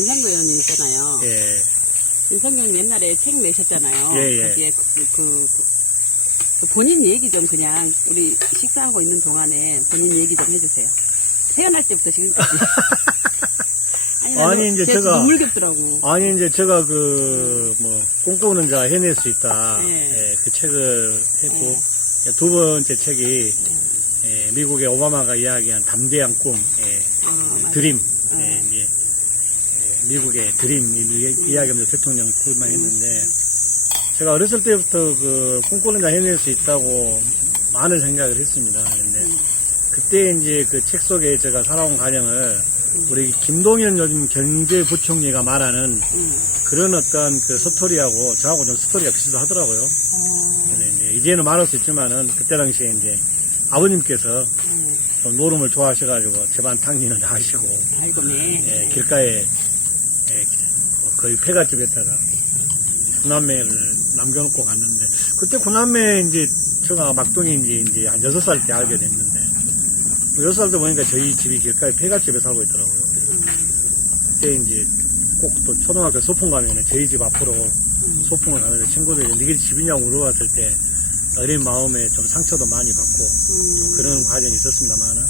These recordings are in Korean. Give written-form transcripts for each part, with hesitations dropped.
김상도 의원님 있잖아요. 예. 김상도 의원님 옛날에 책 내셨잖아요. 예, 예. 거기에 그 본인 얘기 좀 그냥 우리 식사하고 있는 동안에 본인 얘기 좀 해주세요. 태어날 때부터 지금까지. 아니, 이제 제가 눈물 겹더라고. 아니, 이제 제가 꿈꾸는 자 해낼 수 있다. 예. 예, 그 책을 했고, 두 번째 책이, 예, 미국의 오바마가 이야기한 담대한 꿈, 예, 드림, 예, 이제, 예, 미국의 드림, 이야기하면서 대통령 둘만 했는데, 제가 어렸을 때부터 꿈꾸는 자 해낼 수 있다고 많은 생각을 했습니다. 근데, 그때 이제 그 책 속에 제가 살아온 과정을 우리 김동연 요즘 경제부총리가 말하는 그런 어떤 그 스토리하고 저하고 좀 스토리가 비슷하더라고요. 근데 이제는 말할 수 있지만은 그때 당시에 이제 아버님께서 좀 노름을 좋아하셔가지고 집안 탕진을 다 하시고, 아이고, 네. 예, 길가에, 예, 거의 폐가집에다가 구남매를 남겨놓고 갔는데, 그때 구남매 이제 제가 막둥이인지 이제 한 6살 때 알게 됐는데, 6살 때 보니까 저희 집이 길가에 폐가집에 살고 있더라고요. 그때 이제 꼭 또 초등학교 소풍 가면은 저희 집 앞으로 소풍을 가는데 친구들이 너희 집이냐고 물어봤을 때 어린 마음에 좀 상처도 많이 받고 좀 그런 과정이 있었습니다만은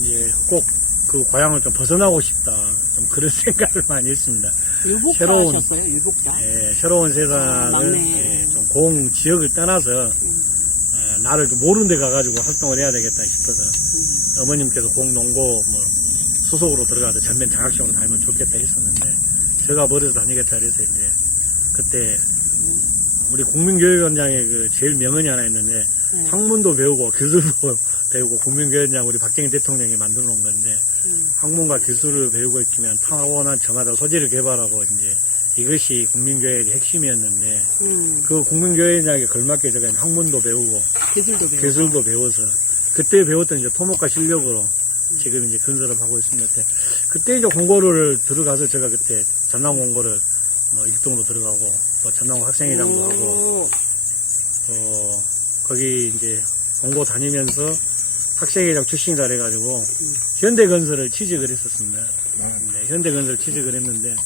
이제 꼭 그 고향을 좀 벗어나고 싶다. 좀 그런 생각을 많이 했습니다. 율복자셨어요? 율복자? 예, 새로운 세상을 예, 좀 공 지역을 떠나서 나를 좀 모르는 데 가가지고 활동을 해야 되겠다 싶어서 어머님께서 공농고 수속으로 들어가서 전면 장학생으로 다니면 좋겠다 했었는데 제가 멀어서 다니겠다 그래서 이제 그때 우리 국민교육원장의 그 제일 명언이 하나 있는데 학문도 배우고 기술도 배우고 국민교육원장 우리 박정희 대통령이 만들어 놓은 건데 학문과 기술을 배우고 있으면 타고난 저마다 소재를 개발하고 이제 이것이 국민교육의 핵심이었는데 그 국민교육에 걸맞게 제가 학문도 배우고 기술도 배워서 그때 배웠던 이제 토목과 실력으로 지금 이제 건설을 하고 있습니다. 그때 이제 공고를 들어가서 제가 그때 전남 공고를 1등으로 들어가고 또 전남 학생회장도 하고 또 거기 이제 공고 다니면서 학생회장 출신이다 그래가지고 현대건설을 취직을 했었습니다. 네, 현대건설 취직을 했는데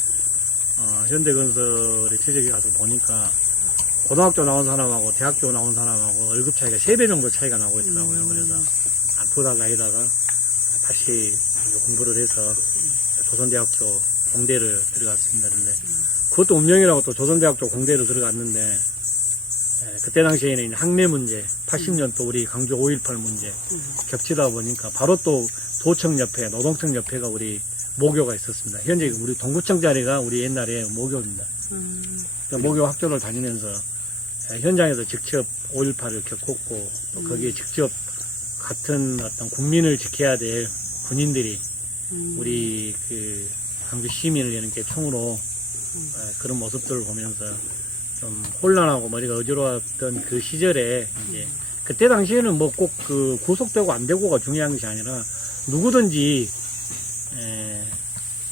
현대건설에 취직해 가서 보니까 고등학교 나온 사람하고 대학교 나온 사람하고 월급 차이가 3배 정도 차이가 나고 있더라고요. 그래서 두 달 나이다가 다시 공부를 해서 조선대학교 공대를 들어갔습니다. 그런데 그것도 운명이라고 또 조선대학교 공대를 들어갔는데 그때 당시에는 학내 문제, 80년도 우리 강조 5.18 문제 겹치다 보니까 바로 또 도청 옆에, 노동청 옆에가 우리 모교가 있었습니다. 현재 우리 동구청 자리가 우리 옛날에 모교입니다. 모교 학교를 다니면서 현장에서 직접 5.18을 겪었고 또 거기에 직접 같은 어떤 국민을 지켜야 될 군인들이 우리 그 강주 시민을 이렇게 총으로 그런 모습들을 보면서 좀 혼란하고 머리가 어지러웠던 그 시절에 이제 그때 당시에는 꼭 그 구속되고 안 되고가 중요한 것이 아니라 누구든지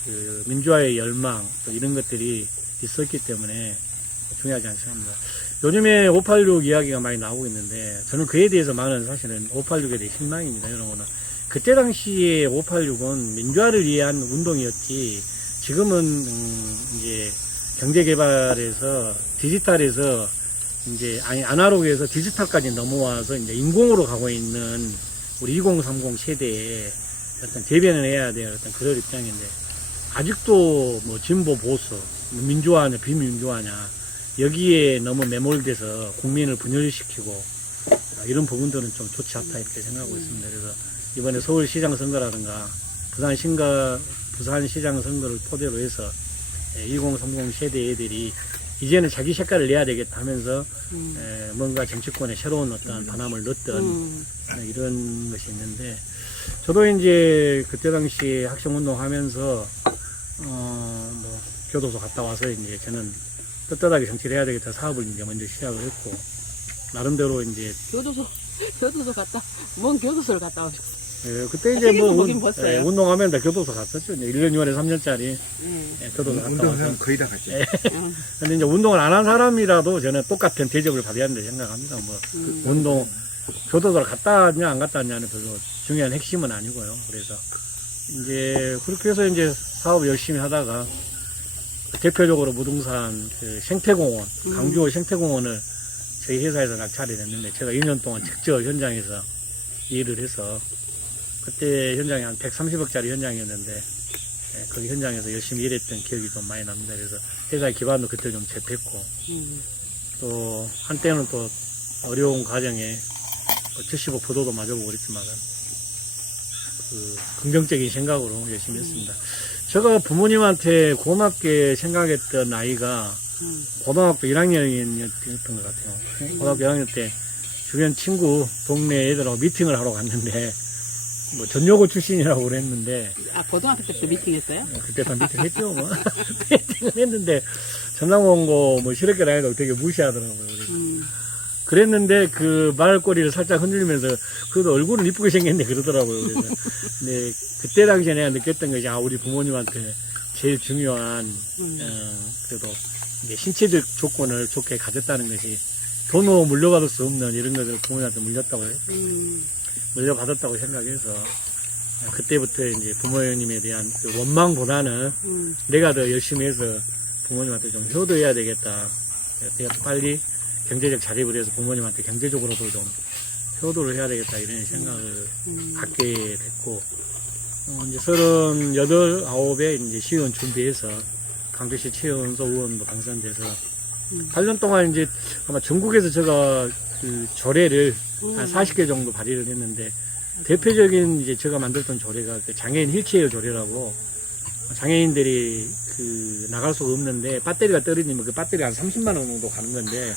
그 민주화의 열망 또 이런 것들이 있었기 때문에 중요하지 않습니다. 요즘에 586 이야기가 많이 나오고 있는데 저는 그에 대해서 많은 사실은 586에 대해 실망입니다. 여러분은 그때 당시에 586은 민주화를 위한 운동이었지 지금은 이제 경제개발에서 디지털에서 이제 아날로그에서 디지털까지 넘어와서 이제 인공으로 가고 있는 우리 2030 세대에 어떤 대변을 해야 될 어떤 그런 입장인데 아직도 진보 보수 민주화냐 비민주화냐 여기에 너무 매몰돼서 국민을 분열시키고 이런 부분들은 좀 좋지 않다 이렇게 생각하고 있습니다. 그래서 이번에 서울시장 선거라든가 부산시장 선거를 토대로 해서 2030 세대 애들이 이제는 자기 색깔을 내야 되겠다 하면서 뭔가 정치권에 새로운 어떤 바람을 넣었던 이런 것이 있는데 저도 이제 그때 당시 학생운동 하면서 교도소 갔다 와서 이제 저는 떳떳하게 정치를 해야 되겠다 사업을 이제 먼저 시작을 했고 나름대로 이제 교도소 갔다 뭔 교도소를 갔다 오셨어요? 예, 그때 이제 운동하면 다 교도소 갔었죠. 1년 6월에 3년짜리 교도소 갔다 와서 거의 다 갔죠. 근데 이제 운동을 안 한 사람이라도 저는 똑같은 대접을 받아야 된다 생각합니다. 운동 교도소를 갔다 왔냐 안 갔다 왔냐는 별로 중요한 핵심은 아니고요. 그래서 이제 그렇게 해서 이제 사업 열심히 하다가 대표적으로 무등산 그 생태공원, 강주 생태공원을 저희 회사에서 낙찰이 됐는데 제가 2년 동안 직접 현장에서 일을 해서 그때 현장이 한 130억짜리 현장이었는데 거기 현장에서 열심히 일했던 기억이 좀 많이 납니다. 그래서 회사의 기반도 그때 좀 잡혔고 또 한때는 또 어려운 과정에 70억 부도도 맞아보고 그랬지만 그 긍정적인 생각으로 열심히 했습니다. 제가 부모님한테 고맙게 생각했던 나이가 고등학교 1학년이었던 것 같아요. 고등학교 1학년 때 주변 친구 동네 애들하고 미팅을 하러 갔는데 뭐 전여고 출신이라고 그랬는데 고등학교 때부터 미팅했어요? 그때 다 미팅 했죠 뭐. 미팅을 했는데 전남원고 뭐 실업계 다니다고 되게 무시하더라고요. 그랬는데 그 말꼬리를 살짝 흔들면서 그래도 얼굴은 이쁘게 생겼네 그러더라고요. 그래서 근데 그때 당시에 내가 느꼈던 것이 우리 부모님한테 제일 중요한 그래도 이제 신체적 조건을 좋게 가졌다는 것이 돈으로 물려받을 수 없는 이런 것을 부모님한테 물려받았다고 생각해서 그때부터 이제 부모님에 대한 그 원망보다는 내가 더 열심히 해서 부모님한테 좀 효도해야 되겠다. 내가 빨리 경제적 자립을 해서 부모님한테 경제적으로도 좀 효도를 해야 되겠다 이런 생각을 갖게 됐고 이제 38, 9에 이제 시의원 준비해서 강주시 최연소 의원도 당선돼서 8년 동안 이제 아마 전국에서 제가 그 조례를 한 40개 정도 발의를 했는데 대표적인 이제 제가 만들었던 조례가 그 장애인 휠체어 조례라고 장애인들이 그 나갈 수가 없는데 배터리가 떨어지면 그 배터리 한 30만 원 정도 가는 건데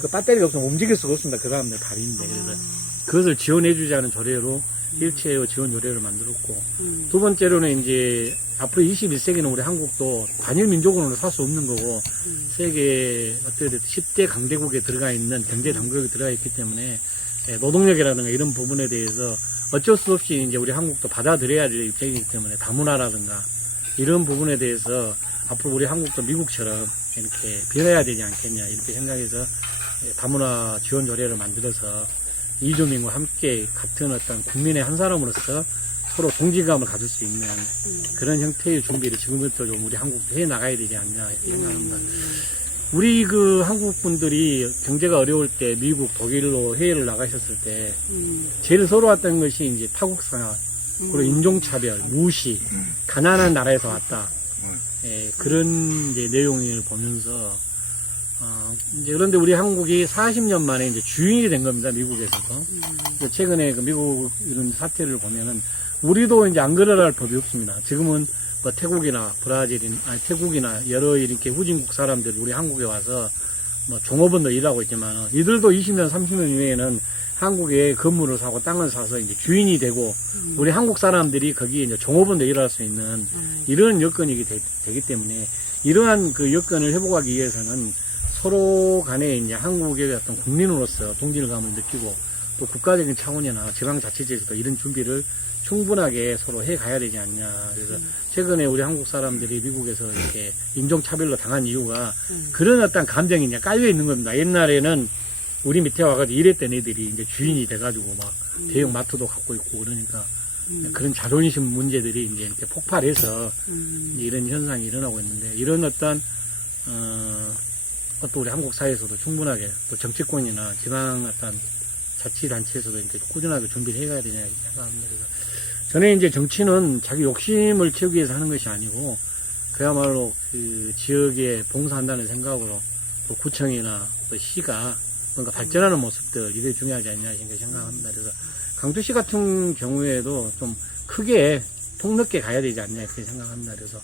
그 배터리가 없으면 움직일 수가 없습니다. 그 사람들 다리인데 그래서 그것을 지원해주자는 조례로 휠체어 지원 조례를 만들었고 두 번째로는 이제 앞으로 21세기는 우리 한국도 단일 민족으로는 살 수 없는 거고 세계 어떻게 됐든 10대 강대국에 들어가 있는 경제 당국에 들어가 있기 때문에 노동력이라든가 이런 부분에 대해서 어쩔 수 없이 이제 우리 한국도 받아들여야 될 입장이기 때문에 다문화라든가 이런 부분에 대해서 앞으로 우리 한국도 미국처럼 이렇게 변해야 되지 않겠냐 이렇게 생각해서 다문화 지원 조례를 만들어서 이주민과 함께 같은 어떤 국민의 한 사람으로서 서로 동질감을 가질 수 있는 그런 형태의 준비를 지금부터 좀 우리 한국도 해 나가야 되지 않냐 이렇게 생각합니다. 우리 그 한국 분들이 경제가 어려울 때 미국, 독일로 해외를 나가셨을 때 제일 서러웠던 것이 이제 파국사 그리고 인종차별, 무시, 가난한 나라에서 왔다. 그런 이제 내용을 보면서 이제 그런데 우리 한국이 40년 만에 이제 주인이 된 겁니다. 미국에서도. 최근에 그 미국 이런 사태를 보면은 우리도 이제 안 그러할 법이 없습니다. 지금은 뭐 태국이나 태국이나 여러 이렇게 후진국 사람들 우리 한국에 와서 뭐 종업원도 일하고 있지만 이들도 20년, 30년 이후에는 한국에 건물을 사고 땅을 사서 이제 주인이 되고 우리 한국 사람들이 거기에 이제 종업원도 일할 수 있는 이런 여건이 되기 때문에 이러한 그 여건을 회복하기 위해서는 서로 간에 이제 한국의 어떤 국민으로서 동질감을 느끼고 또 국가적인 차원이나 지방자치제에서도 이런 준비를 충분하게 서로 해 가야 되지 않냐. 그래서 최근에 우리 한국 사람들이 미국에서 이렇게 인종차별로 당한 이유가 그런 어떤 감정이 이제 깔려 있는 겁니다. 옛날에는 우리 밑에 와가지고 일했던 애들이 이제 주인이 돼가지고 막 대형 마트도 갖고 있고 그러니까 그런 자존심 문제들이 이제 이렇게 폭발해서 이제 이런 현상이 일어나고 있는데 이런 어떤 또 우리 한국 사회에서도 충분하게 또 정치권이나 지방 어떤 자치단체에서도 이렇게 꾸준하게 준비를 해가야 되냐 생각합니다. 그래서 저는 이제 정치는 자기 욕심을 채우기 위해서 하는 것이 아니고 그야말로 그 지역에 봉사한다는 생각으로 또 구청이나 또 시가 뭔가 발전하는 모습들 이게 중요하지 않냐 이렇게 생각합니다. 그래서 강주시 같은 경우에도 좀 크게 폭넓게 가야 되지 않냐 이렇게 생각합니다. 그래서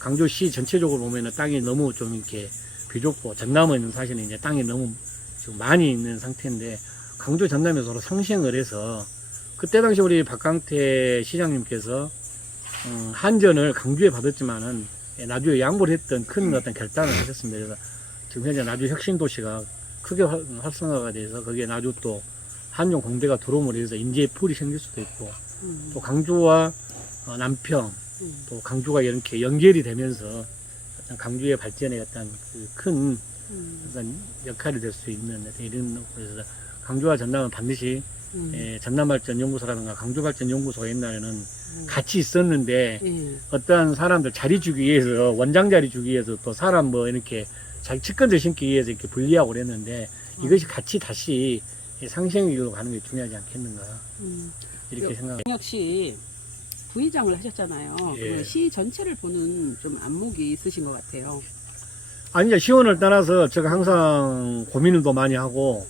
강주시 전체적으로 보면은 땅이 너무 좀 이렇게 비좁고 전남은 사실은 이제 땅이 너무 지금 많이 있는 상태인데 강주 전남에서 서로 상생을 해서 그때 당시 우리 박강태 시장님께서 한전을 강주에 받았지만은 나주에 양보를 했던 큰 어떤 결단을 하셨습니다. 그래서 지금 현재 나주 혁신도시가 크게 활성화가 돼서 거기에 나주 또 한용 공대가 들어옴으로 해서 인재 풀이 생길 수도 있고 또 강주와 남평 또 강주가 이렇게 연결이 되면서 어떤 강주의 발전에 어떤 큰 어떤 역할이 될 수 있는 이런 그래서 강주와 전남은 반드시 전남발전연구소라든가 강주발전연구소가 옛날에는 같이 있었는데 예. 어떠한 사람들 자리 주기 위해서 원장 자리 주기 위해서 또 사람 뭐 이렇게 자기 측근들 심기 위해서 이렇게 분리하고 그랬는데 이것이 같이 다시 상생길로 가는 게 중요하지 않겠는가 이렇게 생각합니다. 역시 부의장을 하셨잖아요. 예. 시 전체를 보는 좀 안목이 있으신 것 같아요. 아니 시원을 떠나서 제가 항상 고민을 더 많이 하고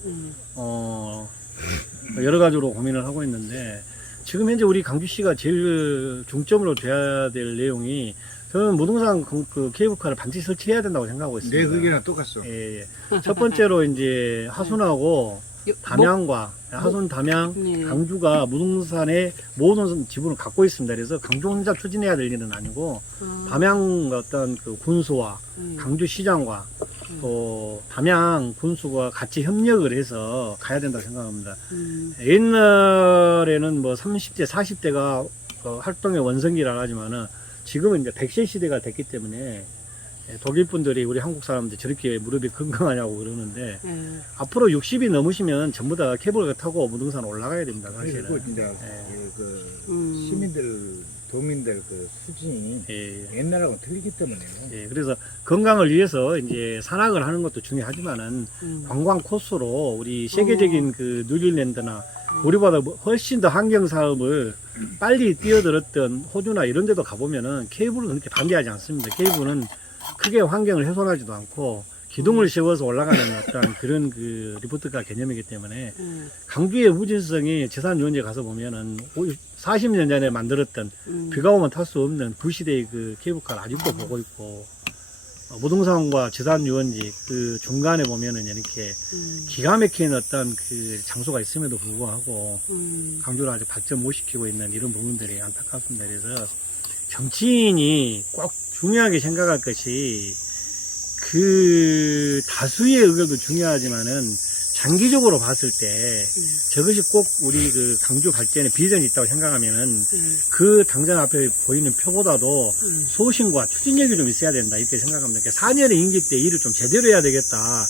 여러 가지로 고민을 하고 있는데 지금 현재 우리 강주시가 제일 중점으로 돼야 될 내용이 저는 무등산 그 케이블카를 반드시 설치해야 된다고 생각하고 있습니다. 내 의견이랑 똑같소. 예, 예. 첫 번째로 이제 하순하고 담양과 하순, 담양, 네. 강주가 무등산의 모든 지분을 갖고 있습니다. 그래서 강주 혼자 추진해야 될 일은 아니고 담양 어떤 그 군수와 강주시장과 또 담양 군수가 같이 협력을 해서 가야 된다고 생각합니다. 옛날에는 뭐 30대, 40대가 활동의 원성기라 하지만은 지금은 이제 100세 시대가 됐기 때문에 독일 분들이 우리 한국 사람들 저렇게 무릎이 건강하냐고 그러는데 앞으로 60이 넘으시면 전부 다 케이블카 타고 무등산 올라가야 됩니다. 사실은. 그리고 진짜 시민들, 도민들 그 수준이 옛날하고는 틀리기 때문에요. 예, 그래서 건강을 위해서 이제 산악을 하는 것도 중요하지만은 관광 코스로 우리 세계적인 그 뉴질랜드나 우리보다 훨씬 더 환경 사업을 빨리 뛰어들었던 호주나 이런 데도 가보면은 케이블은 그렇게 반대하지 않습니다. 케이블은 크게 환경을 훼손하지도 않고 기둥을 세워서 올라가는 어떤 그런 그 리포트카 개념이기 때문에 강주의 우진성이 재산유원지에 가서 보면은 40년 전에 만들었던 비가 오면 탈 수 없는 그 시대의 그 케이블카를 아직도 보고 있고 무등산과 재산유원지 그 중간에 보면은 이렇게 기가 막힌 어떤 그 장소가 있음에도 불구하고 강주를 아주 발전 못 시키고 있는 이런 부분들이 안타깝습니다. 그래서 정치인이 꼭 중요하게 생각할 것이 그 다수의 의견도 중요하지만은 장기적으로 봤을 때 저것이 꼭 우리 그 강주 발전에 비전이 있다고 생각하면은 그 당장 앞에 보이는 표보다도 소신과 추진력이 좀 있어야 된다 이렇게 생각합니다. 그러니까 4년의 임기 때 일을 좀 제대로 해야 되겠다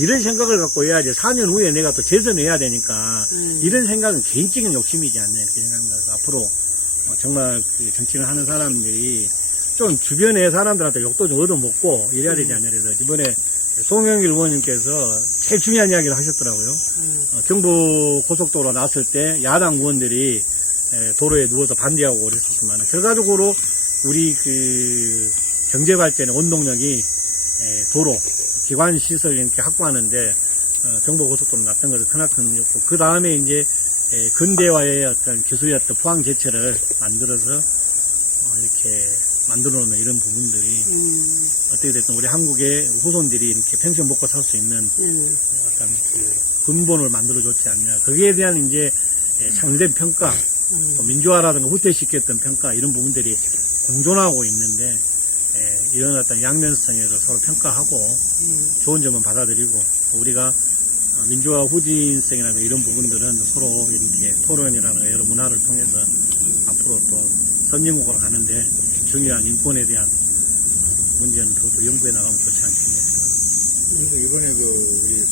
이런 생각을 갖고 해야지 4년 후에 내가 또 재선해야 되니까 이런 생각은 개인적인 욕심이지 않나 이렇게 생각합니다. 그래서 앞으로 정말 그 정치를 하는 사람들이 좀 주변의 사람들한테 욕도 좀 얻어먹고 이래야 되지 않냐. 그래서 이번에 송영길 의원님께서 제일 중요한 이야기를 하셨더라고요. 경부 고속도로 났을 때 야당 의원들이 도로에 누워서 반대하고 그랬었지만 결과적으로 우리 그 경제발전의 원동력이 도로, 기관시설 이렇게 확보하는데 경부 고속도로 났던 것은 크나큰이었고 그 다음에 이제 근대화의 어떤 기술이었던 포항제철을 만들어서 이렇게 만들어 놓는 이런 부분들이 어떻게 됐든 우리 한국의 후손들이 이렇게 펜션 먹고 살 수 있는 어떤 그 근본을 만들어 줬지 않냐. 거기에 대한 이제 상대 평가, 또 민주화라든가 후퇴시켰던 평가 이런 부분들이 공존하고 있는데 이런 어떤 양면성에서 서로 평가하고 좋은 점은 받아들이고 또 우리가 민주화 후진성이라든가 이런 부분들은 서로 이렇게 토론이라든가 여러 문화를 통해서 앞으로 또 선진국으로 가는데 중요한 인권에 대한 문제는 그것도 연구해 나가면 좋지 않겠냐 생각합니다. 그래서 이번에 우리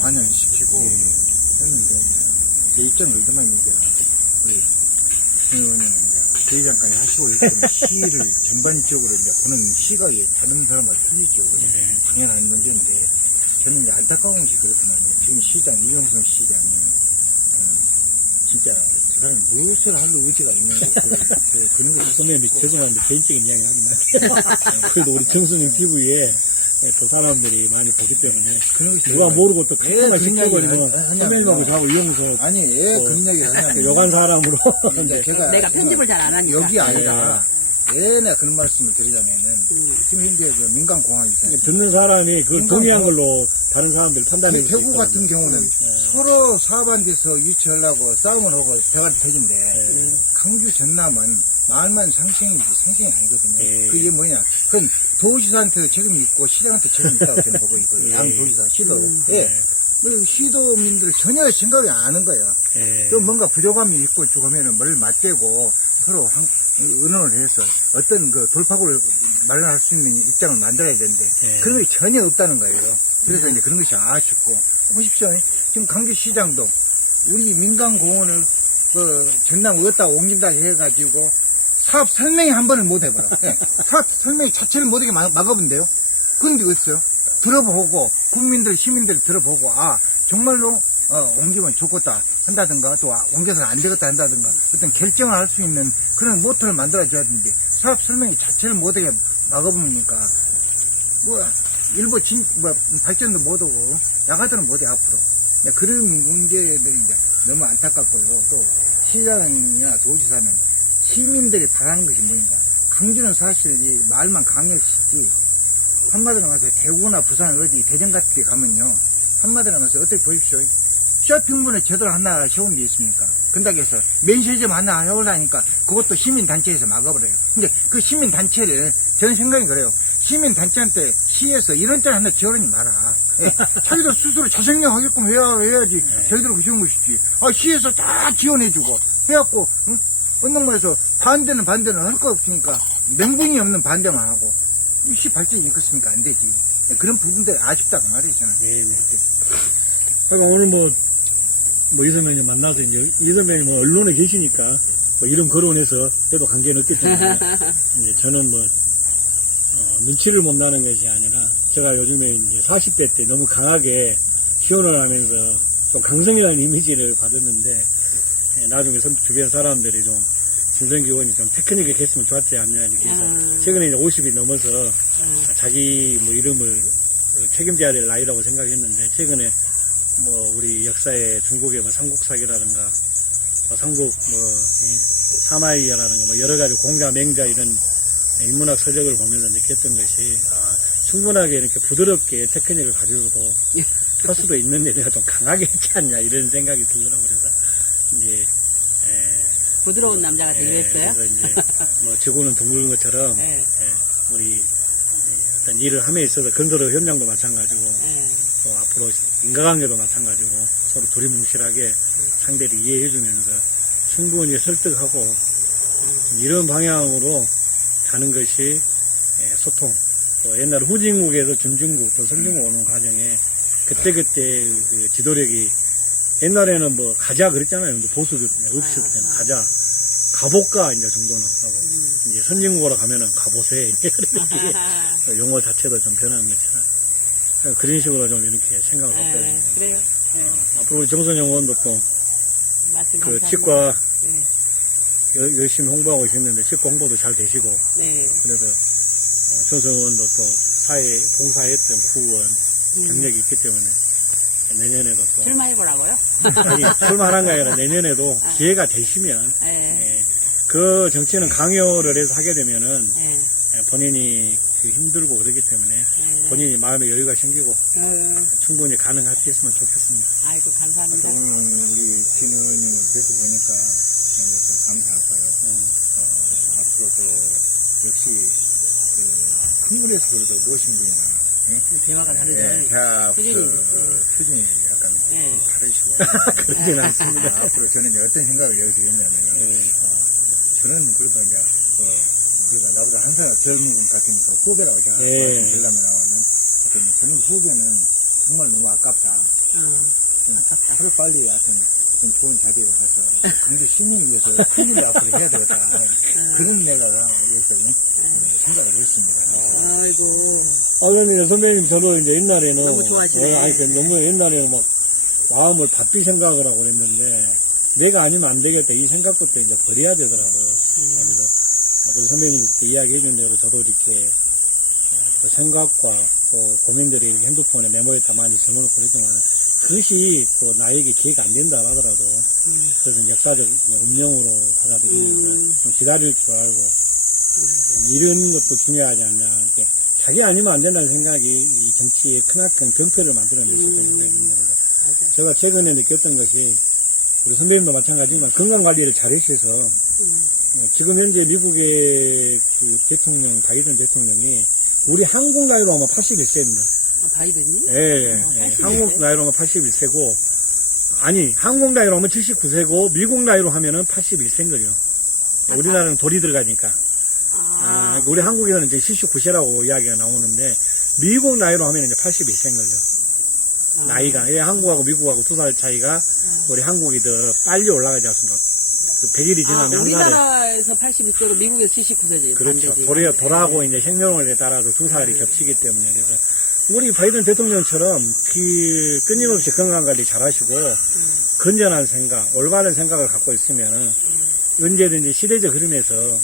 반영시키고 했는데 제 입장은 이제만 이제 우리 의원님은 이제 대의장까지 하시고 있던 시를 전반적으로 이제 보는 시각이 다른 사람과 틀리죠. 당연한 문제인데 저는 이제 안타까운 것이 그렇구나. 지금 시장 이용선 시장이 진짜 그 사람이 무엇을 할 의지가 있는 거 그런 게 선생님이 죄송한데 개인적인 이야기 하긴 할게요. 그래도 우리 정수님 TV에 또 사람들이 많이 보기 때문에 누가 모르고 또 카톡을 시켜버리면 선생님하고 자고 이용서 아니 그런 얘기를 하냐면 여간 사람으로 제가 내가 편집을 잘 안 하니까 여기 아니라 내가 그런 말씀을 드리자면은 지금 현재 민간공항이 있잖아요. 듣는 사람이 그걸 동의한 걸로 다른 사람들이 판단해 줄 수 대구 있거든요. 같은 경우는 서로 사반돼서 유치하려고 싸움을 하고 대가리 터진데 강주 전남은 말만 상생이지 상생이 아니거든요. 그게 뭐냐? 그건 도지사한테도 책임이 있고 시장한테 책임이 있다고 저는 보고 있거든요. 양도지사, 시도. 시도민들 전혀 생각이 안 하는 거예요. 또 뭔가 부족함이 있고 죽으면은 뭘 맞대고 서로 의논을 해서 어떤 그 돌파구를 마련할 수 있는 입장을 만들어야 되는데 그런 것이 전혀 없다는 거예요. 그래서 이제 그런 것이 아쉽고 보십시오. 지금 강주시장도 우리 민간공원을 전남 어디다 옮긴다 해가지고 사업 설명이 한 번을 못 해버려. 예. 사업 설명이 자체를 못하게 막아본대요. 그런 게 어딨어요? 들어보고 국민들 시민들 들어보고 정말로 옮기면 좋겠다 한다든가 또 옮겨서는 안 되겠다 한다든가 어떤 결정을 할 수 있는 그런 모토를 만들어줘야 되는데 사업 설명이 자체를 못하게 막아보니까 일부 발전도 못하고 야가들은 못해 앞으로. 그런 문제들이 이제 너무 안타깝고요. 또 시장이나 도지사는 시민들이 바라는 것이 뭐인가. 강주는 사실 이 말만 강력시지 한마디로 말해서 대구나 부산 어디 대전 같은 데 가면요. 한마디로 말해서 어떻게 보십시오. 쇼핑몰을 제대로 하나 세운 데 있습니까? 근다고 해서 면세점 하나 해오려니까 그것도 시민단체에서 막아버려요. 근데 그 시민단체를 저는 생각이 그래요. 시민단체한테 시에서 이런 짤 하나 지어라니 마라. 예. 자기들 스스로 자생력하게끔 해야지. 저희들 그런 것이지. 시에서 다 지원해주고 해갖고 어느 말에서 반대는 할 거 없으니까 명분이 없는 반대만 하고 시 발전이 있겠습니까? 안 되지. 그런 부분들이 아쉽다 그 말이잖아. 네. 그러니까 오늘 이선배님 만나서 이제 이선배님 언론에 계시니까 이름 거론해서 해도 관계는 없기 때문에 이제 저는 눈치를 못 나는 것이 아니라 제가 요즘에 이제 40대 때 너무 강하게 시연을 하면서 좀 강성이라는 이미지를 받았는데 나중에 주변 사람들이 좀 김성기 의원이 좀 테크닉을 했으면 좋았지 않냐 이렇게 해서 최근에 이제 50이 넘어서 자기 이름을 책임져야 될 나이라고 생각했는데 최근에 우리 역사에 중국의 삼국사기라든가 삼국 사마이야라든가 여러 가지 공자 맹자 이런 인문학 서적을 보면서 느꼈던 것이 충분하게 이렇게 부드럽게 테크닉을 가지고도 할 수도 있는데 내가 좀 강하게 했지 않냐 이런 생각이 들더라고요. 그래서 이제 부드러운 남자가 되기로 했어요. 그래서 이제 지구는 둥근 것처럼 우리 어떤 일을 함에 있어서 건설 현장도 마찬가지고 또 앞으로 인과관계도 마찬가지고 서로 두리뭉실하게 상대를 이해해주면서 충분히 설득하고 이런 방향으로 가는 것이 소통. 또 옛날 후진국에서 준중국 또 선진국 오는 과정에 그때그때 그 지도력이 옛날에는 가자 그랬잖아요. 보수거든요. 읍식 때는 가자. 가볼까 이제 정도는 하고 이제 선진국으로 가면은 가보세 이렇게 용어 자체도 좀 변하는 것처럼 그런 식으로 좀 이렇게 생각을 갖고 있어요. 그래요. 앞으로 우리 정선영 의원도 또 그 치과 열심히 홍보하고 계셨는데 치과 홍보도 잘 되시고 그래서 정선영 의원도 또 사회 봉사했던 구의원 경력이 있기 때문에 내년에도 또 출마해보라고요? 아니 출마하는 게 아니라 내년에도 기회가 되시면 그 정치는 강요를 해서 하게 되면은 본인이 힘들고 그러기 때문에 본인이 마음의 여유가 생기고 충분히 가능할 수 있으면 좋겠습니다. 아이고 감사합니다. 오늘 우리 진 의원님을 뵙고 보니까 감사하고요. 앞으로도 역시 흥분해서 그래도 노신 분이나 대화가 다르죠. 수준이 약간 다르시고 그러진 않습니다. 앞으로 저는 이제 어떤 생각을 여기서 했냐면 저는 그래도 이제 나보다 항상 젊은 분 같으니까 후배라고 생각하려면 저는 후배는 정말 너무 아깝다. 하루 빨리 어떤 좋은 자리에 가서 강주 시민을 위해서 큰 일을 앞으로 해야 되겠다. 그런 내가 여기서 생각을 했습니다. 아이고. 선배님 저도 이제 옛날에는 너무 좋아하시네. 너무 옛날에는 마음을 바삐 생각을 하고 그랬는데 내가 아니면 안 되겠다 이 생각부터 이제 버려야 되더라고요. 그래서 우리 선배님이 그때 이야기해 준 대로 저도 이렇게 그 생각과 또 고민들이 핸드폰에 메모에다 많이 적어놓고 그랬지만 그것이 또 나에게 기회가 안 된다 하더라도 그래서 역사적 운명으로 받아들이면서 좀 기다릴 줄 알고 이런 것도 중요하지 않냐. 이렇게 자기 아니면 안 된다는 생각이 이 정치의 크나큰 병폐를 만들어냈기 때문에 제가 최근에 느꼈던 것이 우리 선배님도 마찬가지지만 건강관리를 잘 하셔서 지금 현재 미국의 그 대통령 바이든 대통령이 우리 한국 나이로 하면 81세입니다. 바이든이? 예. 한국 나이로 하면 81세고 아니 한국 나이로 하면 79세고 미국 나이로 하면은 81세인 거죠. 우리나라는 돌이 들어가니까. 우리 한국에서는 이제 79세라고 이야기가 나오는데 미국 나이로 하면 이제 81세인 거죠. 나이가. 예, 한국하고 미국하고 2살 차이가 우리 한국이 더 빨리 올라가지 않습니까? 그 100일이 지나면 한 살에. 우리나라에서 82세고 미국에서 79세지. 그렇죠. 돌아가고 이제 생년월일에 따라서 2살이 겹치기 때문에. 그래서 우리 바이든 대통령처럼 끊임없이 건강관리 잘 하시고, 건전한 생각, 올바른 생각을 갖고 있으면 언제든지 시대적 흐름에서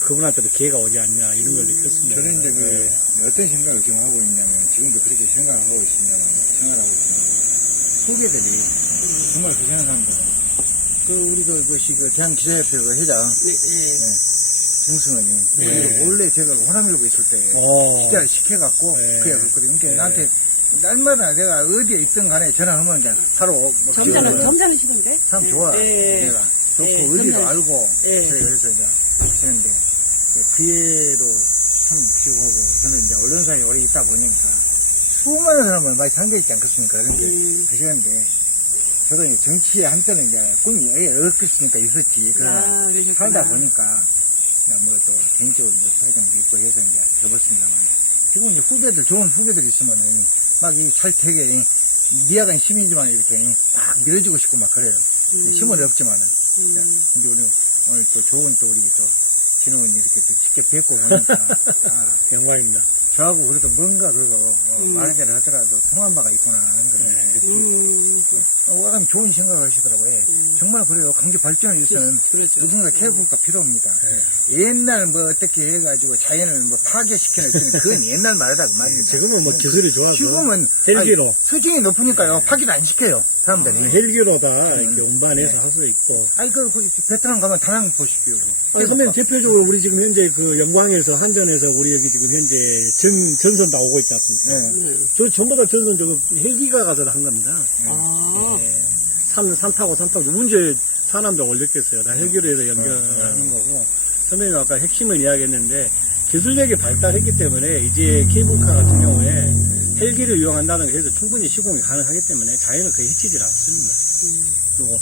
그분한테도 기회가 오지 않냐, 이런 걸 느꼈습니다. 저는 이제 어떤 생각을 지금 하고 있냐면, 지금도 그렇게 생각을 하고 있습니다만, 생각을 하고 있습니다. 후배들이 정말 고생한 사람들. 우리 대한기자협회 회장, 정승원이, 원래 제가 호남일보 있을 때, 기자를 시켜갖고, 그야 그랬거든요. 그러니까 나한테, 날마다 내가 어디에 있든 간에 전화하면 그냥 바로, 점잖으시던데? 참 좋아. 내가. 좋고, 의리도 알고, 그래서 이제, 하시는데, 그애도 참 피고하고, 저는 이제 언론사에 오래 있다 보니까, 수많은 사람을 많이 상대했지 않겠습니까? 그런데, 그러는데, 저도 이제 정치에 한때는 이제 꿈이 어렵겠으니까 있었지. 그러나 살다 보니까, 뭐 또 개인적으로 이제 사회장도 있고 해서 이제 접었습니다만. 지금 이제 좋은 후배들 있으면은 막 이 살되게, 미약한 시민이지만 이렇게 막 밀어주고 싶고 막 그래요. 힘은 없지만은. 근데 우리 오늘 또 좋은 또 우리 또 진호원이 이렇게 또 직접 뵙고 보니까, 영광입니다. 저하고 그래도 뭔가 많은 데를 하더라도 통한 바가 있구나 하는 걸 느끼고 참 좋은 생각을 하시더라고요. 정말 그래요. 경제 발전을 위해서는 누군가 케어가 필요합니다. 옛날 뭐 어떻게 해가지고 자연을 뭐 파괴시키는 그건 옛날 말이다 그 말입니다. 지금은 뭐 기술이 좋아서 지금은 헬기로 수준이 높으니까요. 파괴도 안 시켜요. 사람들이. 헬기로 다 이렇게 운반해서 할 수 있고. 그 베트남 가면 다낭 보십시오. 선배님 대표적으로 우리 지금 현재 그 영광에서 한전에서 우리 여기 지금 현재 전선 다 오고 있지 않습니까? 저 전부 다 전선 저거 헬기가 가서 한 겁니다. 산 타고 문제 사람도 올렸겠어요. 다 헬기로 해서 연결하는 거고. 선배님 아까 핵심을 이야기했는데 기술력이 발달했기 때문에 이제 케이블카 같은 경우에 헬기를 이용한다는 것에서 충분히 시공이 가능하기 때문에 자연을 거의 해치질 않습니다. 그리고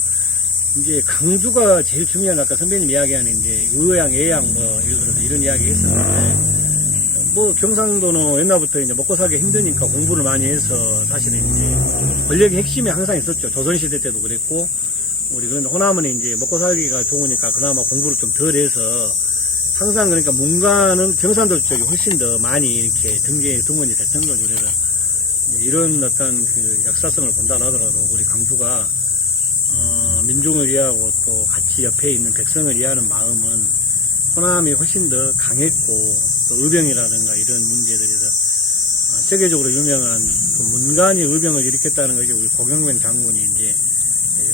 이제 강주가 제일 중요한 아까 선배님 이야기하는 이제 의양, 예양 뭐 이런 이야기 했었는데 뭐 경상도는 옛날부터 이제 먹고 살기 힘드니까 공부를 많이 해서 사실은 이제 권력의 핵심이 항상 있었죠. 조선시대 때도 그랬고 우리 그런데 호남은 이제 먹고 살기가 좋으니까 그나마 공부를 좀 덜 해서 항상 그러니까 문과는 경상도 쪽이 훨씬 더 많이 이렇게 등원이 됐던 거죠. 그래서 이런 어떤 그 역사성을 본다 하더라도 우리 강주가 민중을 위하고 또 같이 옆에 있는 백성을 위하는 마음은 호남이 훨씬 더 강했고 또 의병이라든가 이런 문제들에서 세계적으로 유명한 그 문관이 의병을 일으켰다는 것이 우리 고경명 장군이 이제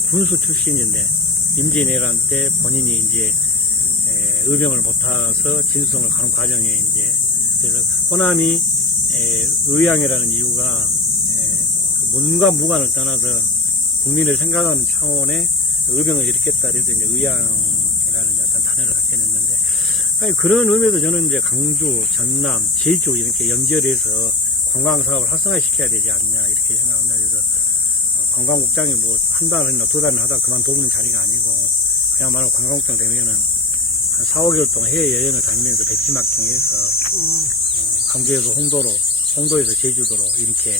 군수 출신인데 임진왜란 때 본인이 이제 의병을 못 타서 진수성을 가는 과정에 이제 그래서 호남이 의양이라는 이유가 문과 무관을 떠나서 국민을 생각하는 차원의 의병을 일으켰다 그래서 이제 의양이라는 어떤 단어를 갖게 됐는데 아니 그런 의미에서 저는 이제 강주, 전남, 제주 이렇게 연결해서 관광 사업을 활성화시켜야 되지 않냐 이렇게 생각합니다. 그래서 관광국장이 뭐 한 달을 했나 두 달을 하다 그만두는 자리가 아니고 그야말로 관광국장 되면은 한 4, 5개월 동안 해외 여행을 다니면서 백지막중해서 강주에서 홍도에서 제주도로 이렇게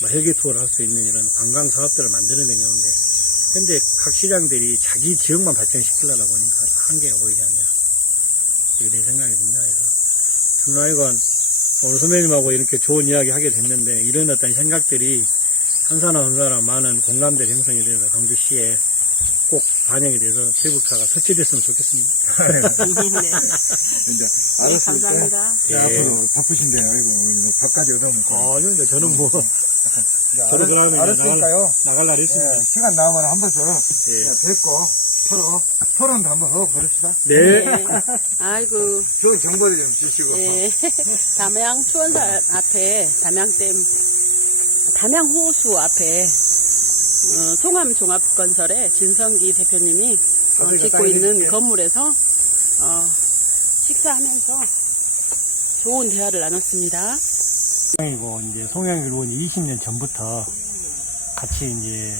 뭐 헬기 투어를 할 수 있는 이런 관광 사업들을 만들어내는데 현재 각 시장들이 자기 지역만 발전시키려다 보니까 한계가 보이지 않냐 이런 생각이 듭니다. 그래서 중라이관 오늘 선배님하고 이렇게 좋은 이야기 하게 됐는데 이런 어떤 생각들이 한 사람 많은 공감대를 형성이 돼서 강주시에 꼭 반영이 돼서 케이블카가 설치됐으면 좋겠습니다. 이제 네, 감사합니다. 앞으로 바쁘신데요. 이거 밥까지 얻어먹고. 아니요, 저는 뭐 저도 그러면 알았으니까요. 나갈 날 있습니다. 시간 나오면 한 번씩 뵙고 토론도 한번 하고 그럽시다. 네. 아이고. 좋은 정보를 좀 주시고. 예. 담양 추원사 앞에 담양 호수 앞에 송암 종합건설의 진성기 대표님이 짓고 있는 건물에서 식사하면서 좋은 대화를 나눴습니다. 이고 이제 송영길 의원이 20년 전부터 같이 이제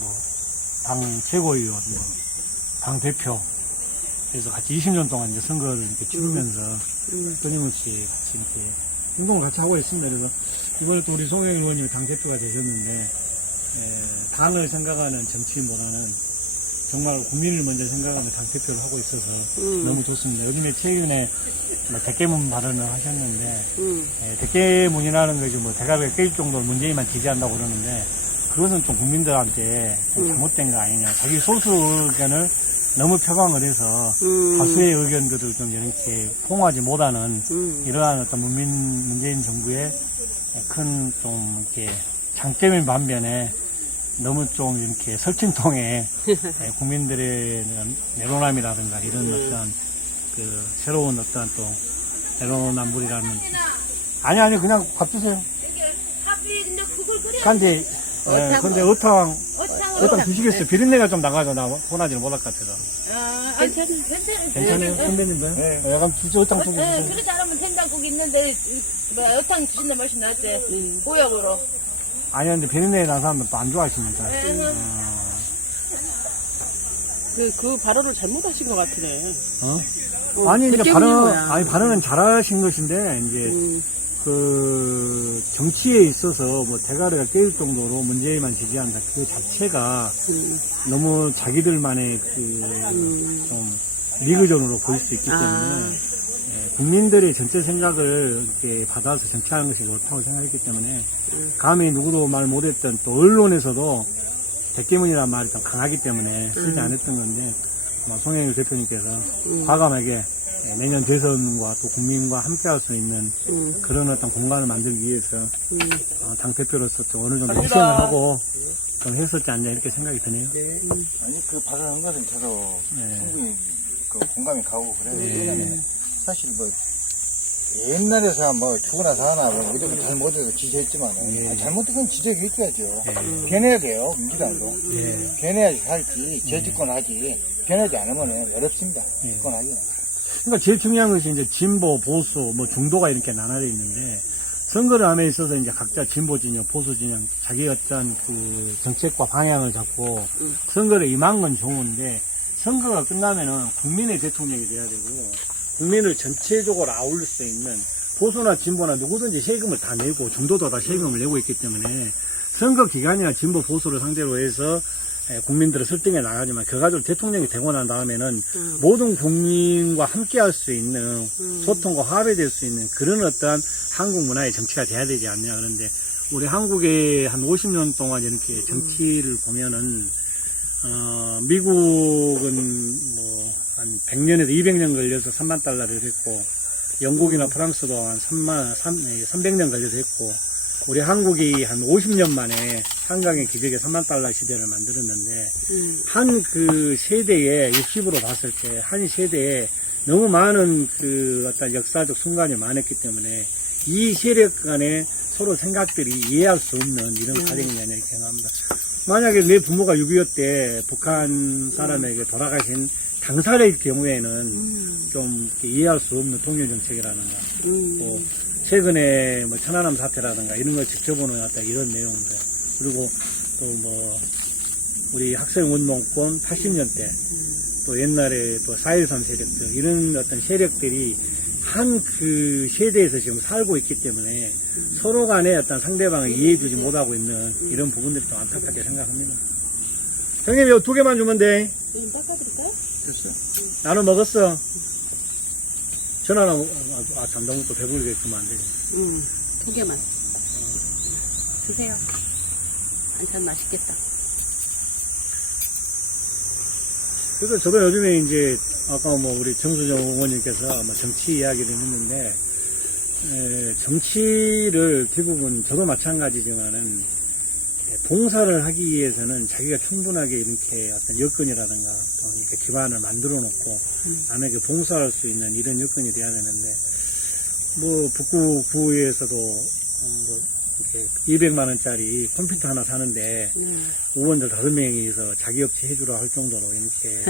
뭐 당 최고위원, 당 대표 그래서 같이 20년 동안 이제 선거를 이렇게 치르면서 끊임없이 같이 이렇게 운동을 같이 하고 있습니다. 그래서 이번에 또 우리 송영 의원님이 당대표가 되셨는데, 당을 생각하는 정치인보다는 정말 국민을 먼저 생각하는 당대표를 하고 있어서 너무 좋습니다. 요즘에 최근에 뭐 대깨문 발언을 하셨는데, 대깨문이라는 것이 뭐 대가를 깰 정도로 문재인만 지지한다고 그러는데, 그것은 좀 국민들한테 좀 잘못된 거 아니냐. 자기 소수 의견을 너무 표방을 해서 다수의 의견들을 좀 이렇게 포용하지 못하는 이러한 어떤 문재인 정부의 큰 좀 이렇게 장점인 반면에 너무 좀 이렇게 설친통에 국민들의 내로남이라든가 이런 어떤 그 새로운 어떤 또 내로남불이라는 아니 그냥 밥 드세요. 밥이 근데 그걸 끓여. 간지 근데 어탕 드시겠어요? 비린내가 좀 나가죠. 나 혼하지는 못할 것 같아서. 괜찮아요? 선배님들? 네. 약간 주저 어탕 좀 네, 드세요. 그렇게 잘하면 된장국 있는데 뭐 어탕 드신다 맛이 낫대. 보약으로. 아니 근데 비린내 나는 사람들 또 안 좋아하시니까. 그 발언을 잘못하신 것 같으네. 아니 이제 대깨문인 거야. 발언은 잘하신 것인데 이제 그 정치에 있어서 뭐 대가리가 깨질 정도로 문재인만 지지한다 그 자체가 너무 자기들만의 그 좀 리그전으로 보일 수 있기 때문에 국민들의 전체 생각을 이렇게 받아서 정치하는 것이 옳다고 생각했기 때문에 감히 누구도 말 못했던 또 언론에서도 대깨문이라는 말이 좀 강하기 때문에 쓰지 않았던 건데 아마 송영길 대표님께서 과감하게 내년 대선과 또 국민과 함께 할 수 있는 그런 어떤 공간을 만들기 위해서 당대표로서 좀 어느 정도 희생을 하고 좀 했었지 않냐 이렇게 생각이 드네요. 아니, 그 발언한 것은 저도 네. 충분히 그 공감이 가고 그래요. 왜냐면 사실 뭐 옛날에서 뭐 죽으나 사나 뭐 이렇게 잘못해서 지지했지만은 잘못된 건 지적이 있어야죠. 변해야 돼요, 민주당도. 변해야지 살지, 재집권하지. 변하지 않으면 어렵습니다. 집권하기는. 그러니까 제일 중요한 것이 이제 진보, 보수, 뭐 중도가 이렇게 나눠져 있는데 선거를 함에 있어서 이제 각자 진보 진영, 보수 진영, 자기 어떤 그 정책과 방향을 잡고 선거를 임한 건 좋은데 선거가 끝나면은 국민의 대통령이 돼야 되고 국민을 전체적으로 아울릴 수 있는 보수나 진보나 누구든지 세금을 다 내고 중도도 다 세금을 내고 있기 때문에 선거 기간이나 진보 보수를 상대로 해서 국민들을 설득해 나가지만 결과적으로 대통령이 되고 난 다음에는 모든 국민과 함께 할 수 있는 소통과 화합이 될 수 있는 그런 어떠한 한국 문화의 정치가 돼야 되지 않냐. 그런데 우리 한국의 한 50년 동안 이렇게 정치를 보면은 미국은 뭐 한 100년에서 200년 걸려서 3만 달러를 했고 영국이나 프랑스도 한 300년 걸려서 했고 우리 한국이 한 50년 만에 한강의 기적의 3만 달러 시대를 만들었는데 한 그 세대에 60으로 봤을 때 한 세대에 너무 많은 그 어떤 역사적 순간이 많았기 때문에 이 세력 간의 서로 생각들이 이해할 수 없는 이런 과정이 아니라 생각합니다. 만약에 내 부모가 6.25 때 북한 사람에게 돌아가신 당사자일 경우에는 좀 이렇게 이해할 수 없는 통일 정책이라든가 또 최근에 뭐 천안함 사태라든가 이런 걸 지켜보는 어떤 이런 내용들 그리고 또 뭐 우리 학생 운동권 80년대 또 옛날에 또 4.13 세력들 이런 어떤 세력들이 한 그 세대에서 지금 살고 있기 때문에 서로 간에 어떤 상대방을 이해해주지 못하고 있는 이런 부분들이 좀 안타깝게 생각합니다. 형님 이거 2개만 주면 돼. 좀 닦아드릴까요? 됐어요. 나는 먹었어. 전화는 잠깐만 또 배부르게 주면 안 되지. 2개만. 드세요. 반찬 맛있겠다. 그래서 저도 요즘에 이제 아까 뭐 우리 정수정 의원님께서 뭐 정치 이야기를 했는데 정치를 대부분 저도 마찬가지지만은 봉사를 하기 위해서는 자기가 충분하게 이렇게 어떤 여건이라든가 이렇게 기반을 만들어 놓고 남에게 봉사할 수 있는 이런 여건이 돼야 되는데 뭐 북구 구에서도 뭐 이렇게 200만 원짜리 컴퓨터 하나 사는데 의원들 5명이서 자기 업체 해주라 할 정도로 이렇게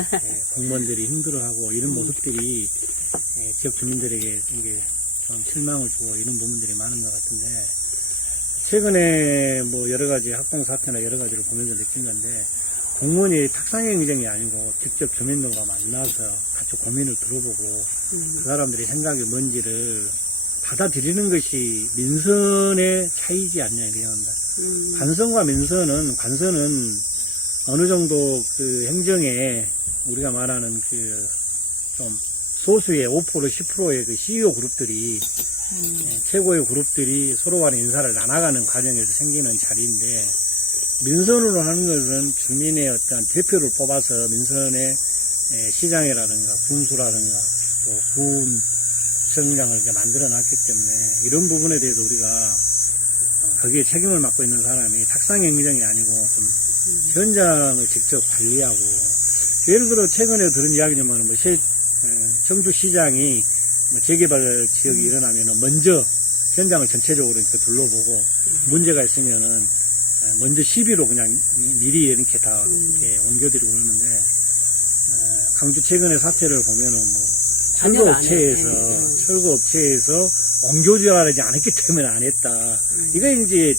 공무원들이 힘들어하고 이런 모습들이 지역 주민들에게 이게 좀 실망을 주고 이런 부분들이 많은 것 같은데 최근에 뭐 여러 가지 학동 사태나 여러 가지를 보면서 느낀 건데 공무원이 탁상행정이 아니고 직접 주민들과 만나서 같이 고민을 들어보고 그 사람들의 생각이 뭔지를 받아들이는 것이 민선의 차이지 않냐 이렇게 합니다. 관선과 민선은 관선은 어느 정도 그 행정에 우리가 말하는 그 좀 소수의 5% 10%의 그 CEO 그룹들이 최고의 그룹들이 서로 간에 인사를 나눠가는 과정에서 생기는 자리인데 민선으로 하는 것은 주민의 어떤 대표를 뽑아서 민선의 시장이라든가 군수라든가 또 군청장을 이렇게 만들어 놨기 때문에 이런 부분에 대해서 우리가 거기에 책임을 맡고 있는 사람이 탁상행정이 아니고 좀 현장을 직접 관리하고 예를 들어 최근에 들은 이야기지만 뭐 청주시장이 뭐 재개발 지역이 일어나면은 먼저 현장을 전체적으로 이렇게 둘러보고 문제가 있으면은 먼저 시비로 그냥 미리 이렇게 다 이렇게 옮겨드리고 그러는데 강주 최근의 사태를 보면은 뭐 철거업체에서 옮겨줘야지 않았기 때문에 안 했다. 이거 이제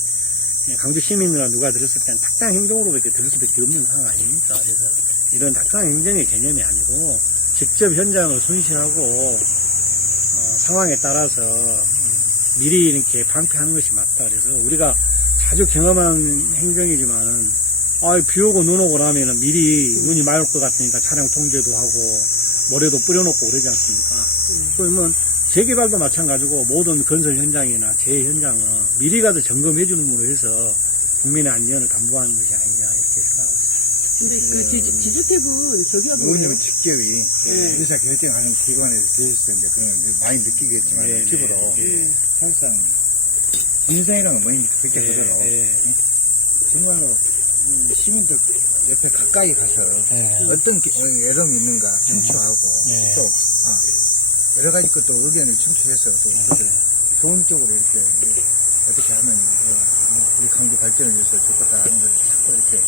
강주 시민이나 누가 들었을 때는 탁상 행정으로밖에 들을 수밖에 없는 상황 아닙니까? 그래서 이런 탁상 행정의 개념이 아니고 직접 현장을 손실하고 상황에 따라서 미리 이렇게 방패하는 것이 맞다. 그래서 우리가 자주 경험한 행정이지만은 비 오고 눈 오고 나면은 미리 눈이 맑을 것 같으니까 차량 통제도 하고 모래도 뿌려놓고 그러지 않습니까? 그러면 재개발도 마찬가지고 모든 건설 현장이나 재해 현장은 미리 가서 점검해 주는으로 해서 국민의 안전을 담보하는 것이 아니냐 이렇게 생각하고 있습니다. 근데 그 지주택은 저기가 의원님은 직접이 의사 결정하는 기관에서 계셨을 텐데 그런 많이 느끼겠지만 집으로 사실상 인생이라는 건 뭐니 그렇게 되도록 정말로 시민들 옆에 가까이 가서 어떤 애로움이 있는가 청취하고 또 여러 가지 것도 의견을 청취해서 또 좋은 쪽으로 이렇게 어떻게 하면 우리 강주 발전을 위해서 좋겠다 하는 걸 자꾸 이렇게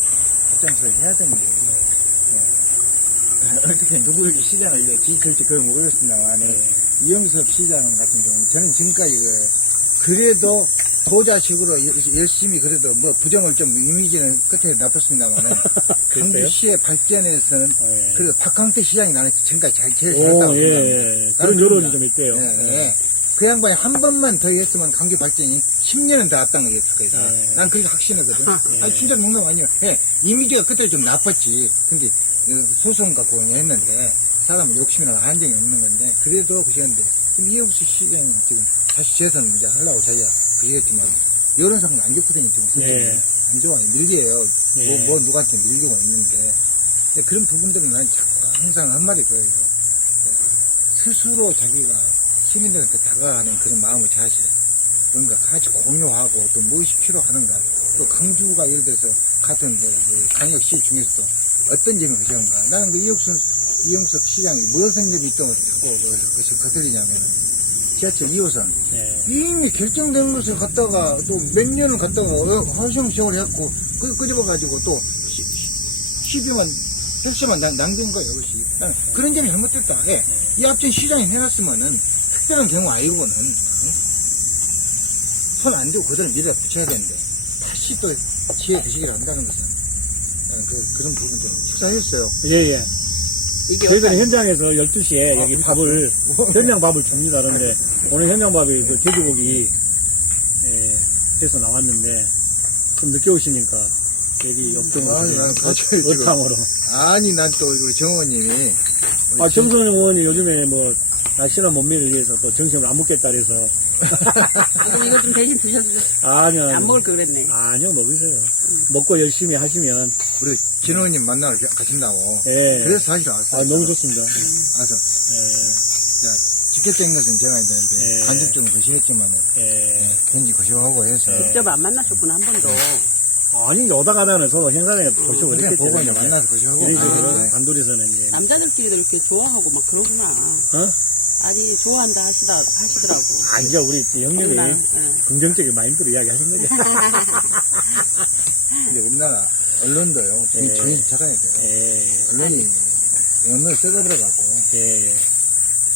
앞장서서 해야 되는 거예요. 어떻게 누구 시장을 지질지 그걸 모르겠습니다만 이영섭 시장 같은 경우는 저는 지금까지 그래도 도자식으로 열심히 그래도 뭐 부정을 좀 이미지는 끝에 나빴습니다만은 강주시의 발전에서는 그래도 박강태 시장이 나는 지금까지 제일 잘했다고 생각합니다. 그런 여론이 좀 있대요. 그 양반이 한 번만 더 했으면 강주 발전이 10년은 더 앞당겼을 거다. 난 그게 확신하거든. 아니 진짜 농담 아니에요. 이미지가 그때 좀 나빴지. 근데 소송 갖고 했는데 사람은 욕심이나 한정이 없는 건데 그래도 그랬는데 지금 이영수 시장이 지금 다시 재선 이제 하려고 자기가 그러겠지만 여론상은 안 좋거든요 지금. 안 좋아. 밀리에요. 뭐 누구한테 밀리고 있는데 그런 부분들은 난 자꾸 항상 한 말이 그래요. 스스로 자기가 시민들한테 다가가는 그런 마음을 자세 뭔가 같이 공유하고 또 무엇이 필요하는가 또 강주가 예를 들어서 같은 강역시 중에서도 어떤 점이 그런가 나는 그 이영석 시장이 무슨 점이 있다고 그것이 거슬리냐면 지하철 2호선 이미 결정된 것을 갖다가 또 몇 년을 갖다가 허송세월 해갖고 끄집어가지고 또 12만 헬스만 남긴 거예요. 그것이. 나는 그런 점이 잘못됐다. 이 앞전 시장이 해놨으면은 특별한 경우 아니고는 손 안 대고 그대로 밀어 붙여야 되는데 다시 또 지혜 드시기를 한다는 것은 그런 부분도 식사했어요. 저희들은 현장에서 12시에 여기 밥을 현장 밥을 줍니다. 그런데 오늘 현장 밥이 그 돼지고기 해서 나왔는데 좀 늦게 오시니까 여기 어탕으로 아니 난 또 우리 정원님이 정선 의원이 요즘에 뭐 날씬한 몸매를 위해서 또 정신을 안 먹겠다 그래서 그럼 이거 좀 대신 드셔주세요. 아니요. 안 먹을 거 그랬네. 아니요, 먹으세요. 먹고 열심히 하시면. 우리 진 의원님 만나러 가신다고. 그래서 사실 왔어요. 너무 좋습니다. 와서. 직접적인 것은 제가 이제 이렇게 간접적으로 고시했지만은. 굉장히 고시하고 해서. 직접 안 만났었구나, 한 번도. 아니, 오다 가다는 서로 행사장에 고시고 그냥 보고 이제 만나서 고시하고. 단둘이서는 이제. 남자들끼리도 이렇게 좋아하고 막 그러구나. 아니 좋아한다 하시더라고. 아니죠, 우리 형님이 긍정적인 마인드로 이야기하신 거죠. 이제 우리나라 언론도요, 정신 차려야 돼요. 언론이 썩어버려갖고.